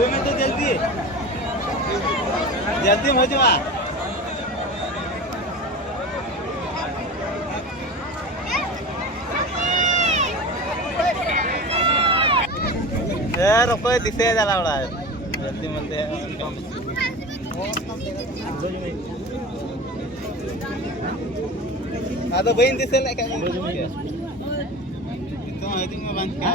में तो जल्दी जल्दी हो जावा यार कोई दिखे जाला बड़ा जल्दी मिलते हैं तो बहन दिसे ले क्या तो आई थिंक मैं बंद किया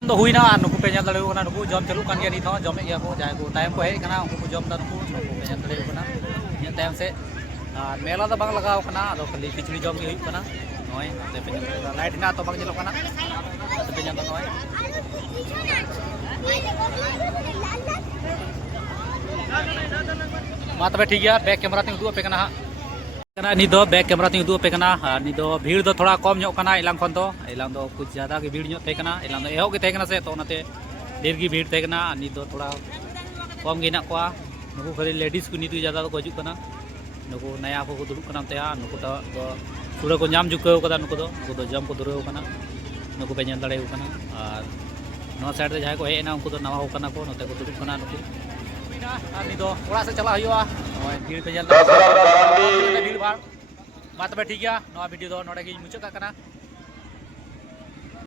तो हुई ना नुकु पे जम दड़े होना नुकु जम चालू कान गया नित जम गया को जाय को टाइम को हेज कना उनको जम दा नुकु पे जम दड़े होना इन टाइम से मेला तो बांग लगाव कना अदो खाली खिचड़ी जम गे हुई कना नय ते पे लाइट ना तो बांग जलो कना ते पे जम दा नय मा तबे ठीक गया बैक कैमरा ते उदु पे कना नित बैक कैमरा ते उदु पे कना नित भीड़ दो थोड़ा कम ᱧᱚᱜ कना इलाम खन दो इलाम दो कुछ ज्यादा के भीड़ ᱧᱚᱜ थे कना इलाम दो एहो के थे कना से तो नाते ढेर की भीड़ थे कना नित दो थोड़ा कम गे ना कोआ नुकु खाली लेडीज को नित ज्यादा को हजू कना नुकु नया को दुड़ुब कना ते नुकु तो सुरा को नाम जुकाव कदा नुकु दो जम को दुरव कना नुकु पे ñel दड़े कना और नो साइड रे जाय को हेना उनको तो नवा हो कना को नते को दुड़ुब कना नुकु नित ओड़ा से चला हुआ भीड़ पे ñel भीड़ भाड़ मा तबे ठीक गया नवा वीडियो दो नोडे गे मुचाद कना।